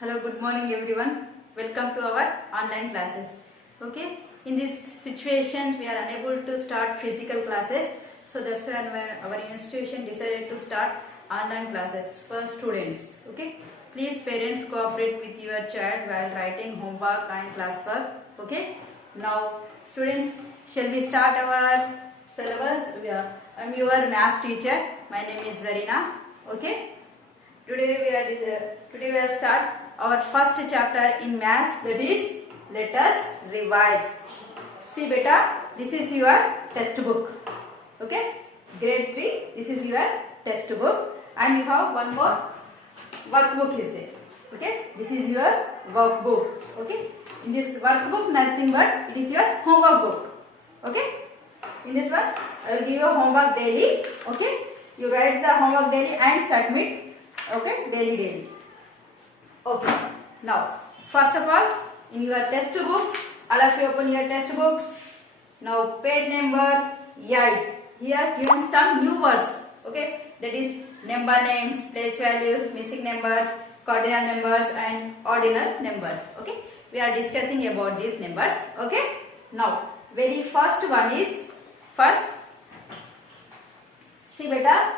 Hello, good morning everyone. Welcome to our online classes. Okay, in this situation we are unable to start physical classes, so that's why our institution decided to start online classes for students. Okay, please parents cooperate with your child while writing homework and classwork. Okay, now students, shall we start our syllabus? I'm your math teacher. My name is Zarina. Okay, today we are start our first chapter in maths, that is let us revise. See beta, this is your textbook. Okay, grade 3, this is your textbook, and you have one more workbook is there. Okay, this is your workbook. Okay, in this workbook nothing but it is your homework book. Okay, in this one I will give you homework daily. Okay, you write the homework daily and submit. Okay, daily. Okay, now first of all, in your textbook, all of you open your textbooks. Now page number 8. Here given some new words. Okay, that is number names, place values, missing numbers, cardinal numbers and ordinal numbers. Okay, we are discussing about these numbers. Okay, now very first one is see beta,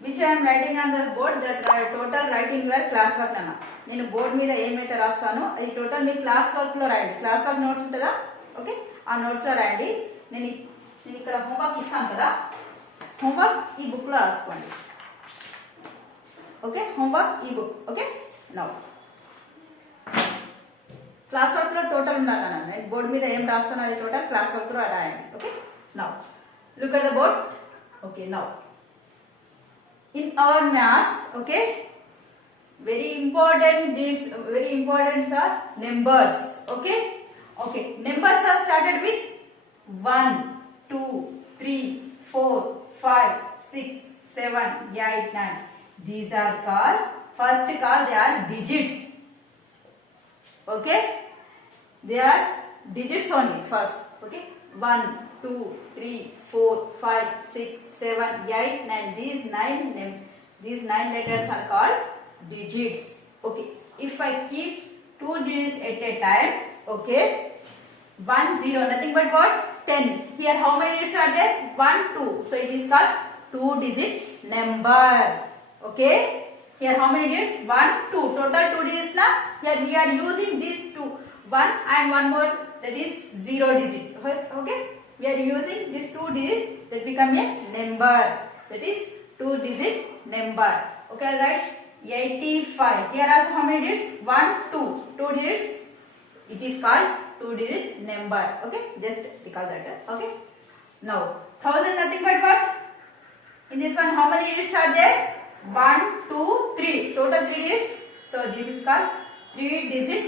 which I am writing on the board, that total write in your class work nana. నేను board మీద ఏమైతే రాస్తానో అది total మీ class work లో రాయండి. Class work notes ఉంటుందా? Okay, ఆ notes లో రాయండి. నేను ఇక్కడ హోంవర్క్ ఇస్తాను కదా, హోంవర్క్ ఈ బుక్ లో రాసుకోండి. ఓకే, హోంవర్క్ ఈ book. Okay, now class work లో టోటల్ ఉండాలి కదా, నేను బోర్డు మీద ఏం రాస్తానో అది టోటల్ క్లాస్ వర్క్ లో రాయండి. Okay, now look at the board. Okay, now in our maths, okay, very important are numbers. Okay, numbers are started with 1 2 3 4 5 6 7 8 9. These are called they are digits. Okay, they are digits only first. Okay, 1 2 3 4 5 6 7 8 9. These 9 letters are called digits. Okay, if I keep 2 digits at a time, okay, 1 0, nothing but what, 10. Here how many digits are there? 1 2, so it is called 2 digit number. Okay, here how many digits? 1 2, total 2 digits na. Here we are using these 2, 1 and one more, that is 0 digit. Okay, we are using these 2 digits that become a number, that is 2 digit number. Okay, right, 85. Here also how many digits? 1 2, 2 digits, it is called 2 digit number. Okay, just recall that. Okay, now 1000, nothing but what, in this one how many digits are there? 1 2 3, total 3 digits, so this is called 3 digit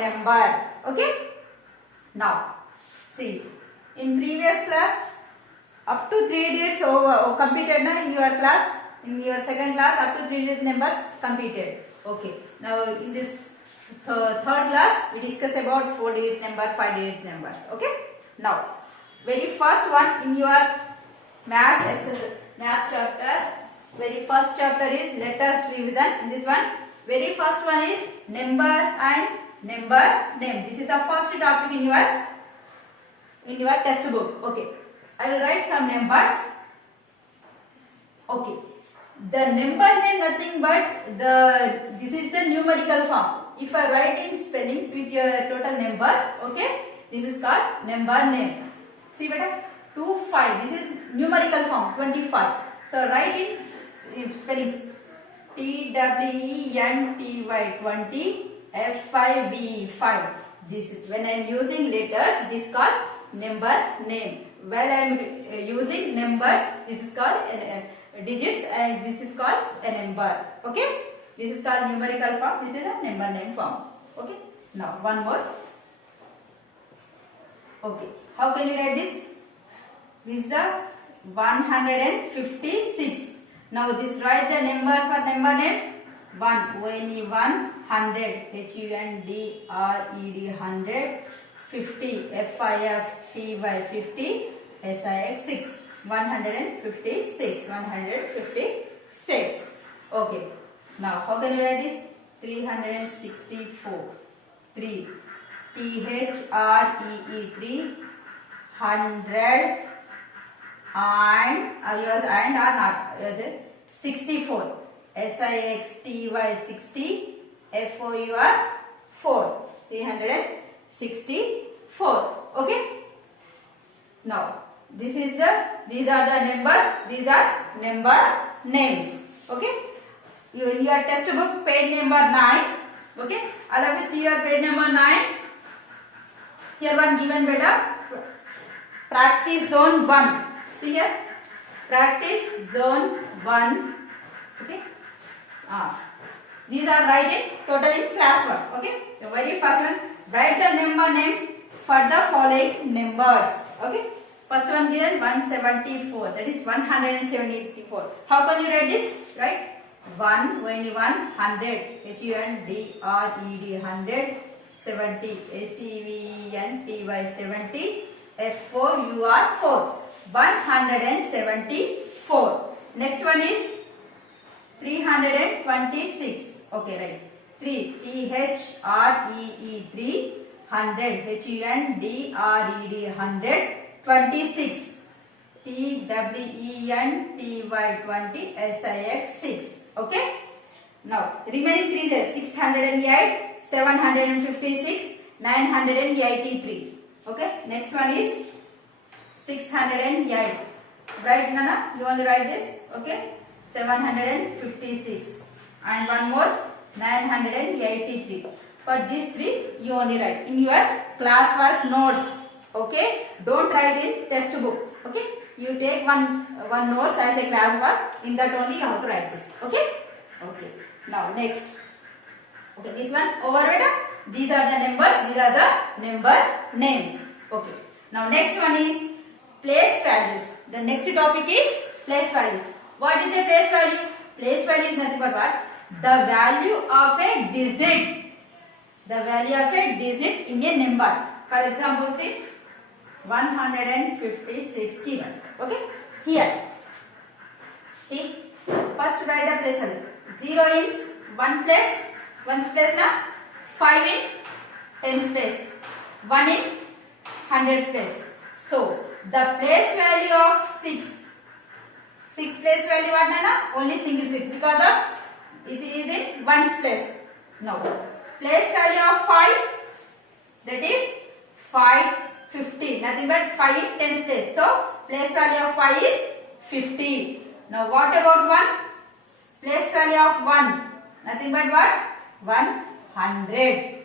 number. Okay, now see, in previous class up to 3 digits completed na in your class, in your second class up to 3 digits numbers completed. Okay, now in this third class we discuss about 4 digits number, 5 digits numbers. Okay, now very first one in your math chapter, very first chapter is let us revision. In this one, very first one is numbers and number name. This is the first topic in your textbook. Okay, I will write some numbers. Okay, the number name nothing but this is the numerical form. If I write in spellings with your total number, okay, this is called number name. See beta, 2 5, this is numerical form 25. So write in spellings TWENTY 20, FIV5. This is when I am using letters, this is called number name. While I am using numbers, this is called digits and this is called a number. Okay, this is called numerical form, this is a number name form. Okay, now one more. Okay, how can you write this? This is the 156. Now this write the number for number name. 1 ONE 100, HUNDRED 100, 50 FIFTY 50, SIX 6, 156. Okay, now how can you write this? 364. 3. THREE 3. 100 and yours and or not 64. SIXTY 60. FOUR 4. 364. Okay. Now these are the numbers. These are number names. Okay. In your textbook page number 9. Okay. All of you see your page number 9. Here one given better. Practice zone 1. See here. Practice zone 1. Okay. These are writing total in class 1. Okay. The very first one. Write the number names for the following numbers. Okay. First one given 174. That is 174. How can you write this? Right. 1 only 100. HUNDRED 100. 70. ACVENTY 70. FOUR 4. 174. Next one is 326. Okay, right. 3. THREE 3. 100. HUNDRED 100. 26. TWENTY 20. SIX 6. Okay. Now remaining 3 there. 608. 756. 983. Okay. Next one is 608. Right, Nana? You only write this. Okay. 756. And one more 983. For these 3 you only write in your classwork notes. Okay. Don't write in textbook. Okay. You take one notes as a classwork. In that only you have to write this. Okay. Okay. Now next. Okay. This one over better. These are the numbers. These are the number names. Okay. Now next one is place values. The next topic is place value. What is a place value? Place value is nothing but what? The value of a digit. The value of a digit in a number. For example, say 156 given. Okay. Here. See. First write the place value. 0 in 1 place. 1's place now. 5 in 10's place. 1 in 100's place. So the place value of 6. 6 place value what Nana? Only single 6 because of it is in 1's place. Now place value of 5, that is 550. Nothing but 5 in 10's place. So place value of 5 is 50. Now what about 1? Place value of 1. Nothing but what? 100.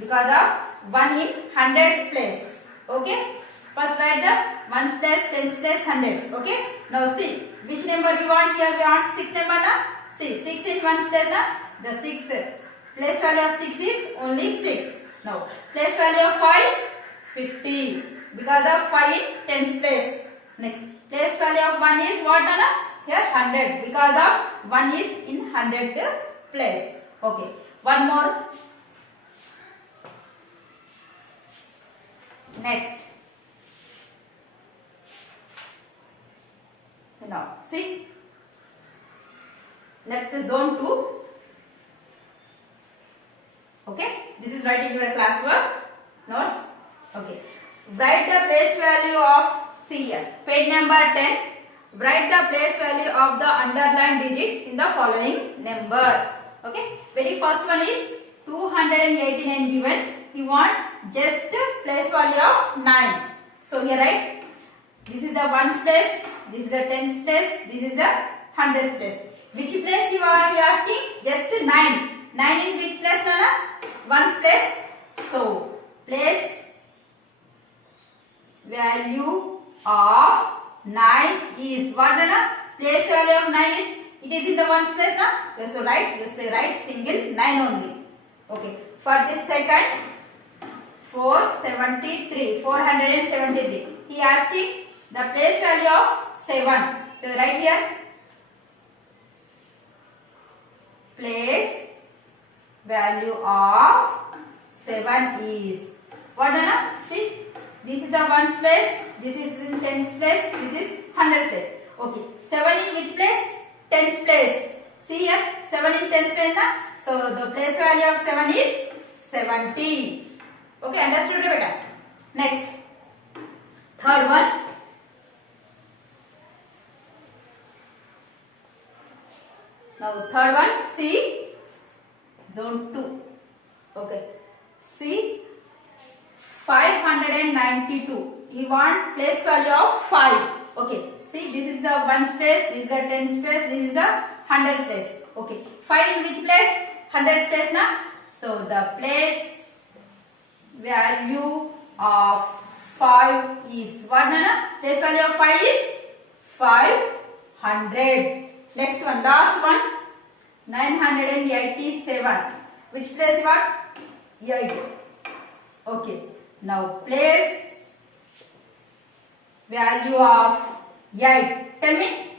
Because of 1 in 100's place. Okay. First write the 1's place, 10's place, 100's. Okay. Now see which number we want here. We want 6 number na. See 6 in 1's place na. The 6 place value of 6 is only 6. Now place value of 5 50 because of 5 in 10's place. Next place value of 1 is what na? Here 100 because of 1 is in 100th place. Okay. One more. Next. Now see. Next is zone 2. Okay. This is writing your classwork notes. Okay. Write the place value of, see here, page number 10. Write the place value of the underlined digit in the following number. Okay. Very first one is 289 given. You want just place value of 9. So here write. This is the 1's place. This is the 10's place. This is the 100th place. Which place you are asking? Just 9. 9 in which place, Nana? 1's place. So place value of 9 is what, Nana? Place value of 9 is, it is in the 1's place, na? So write, you say write single 9 only. Okay. For this second, 473. He asking the place value of 7. So write here. Place value of 7 is what, Nana? See, this is the 1's place, this is in 10's place, this is 100th place. Okay, 7 in which place? 10's place. See here, 7 in tens place na. So the place value of 7 is 70. Okay, understood beta? Next, third one. Now third one, see zone 2. Okay, see 592. You want place value of 5. Okay, see this is the 1's place, this is the 10's place, this is the 100 place. Okay, 5 in which place? 100 place na. So the place value of 5 is what na? Place value of 5 is 500. Next one, last one, 987. Which place what? 8. Okay, now place value of 8. Tell me,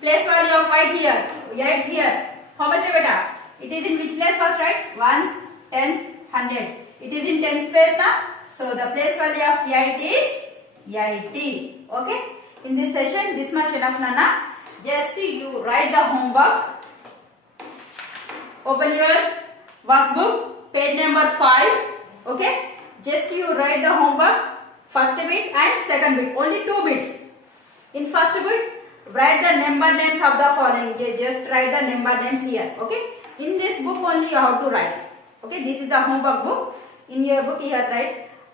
place value of 8 here, 8 here. How much beta? It is in which place first, right? 1s, 10s, 100. It is in tens place now. So the place value of 8 is 80. Okay. In this session, this much enough, Nana. Just you write the homework. Open your workbook, page number 5. Okay. Just you write the homework, first bit and second bit. Only 2 bits. In first bit, write the number names of the following. Just write the number names here. Okay. In this book only you have to write. Okay. This is the homework book. In your book you have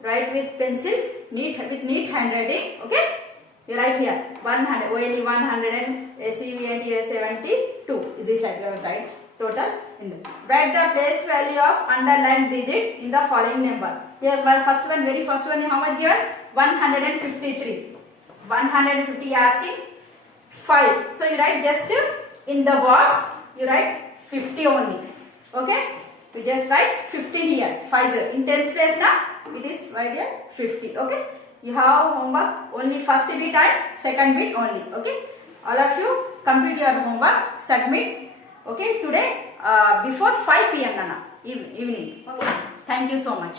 write with pencil, with neat handwriting. Okay. You write here 100, ONE 100 and CVNT 72. This like you write total. Write the place value of underlined digit in the following number. Here first one, very first one, how much given? 153. 150 asking 5. So you write just in the box, you write 50 only. Okay. You just write 50 here. 50. In tens place now, it is right here 50. Okay. You have homework only first bit and second bit only. Okay. All of you complete your homework, submit. Okay. Today before 5 p.m. Nana, evening. Okay. Thank you so much.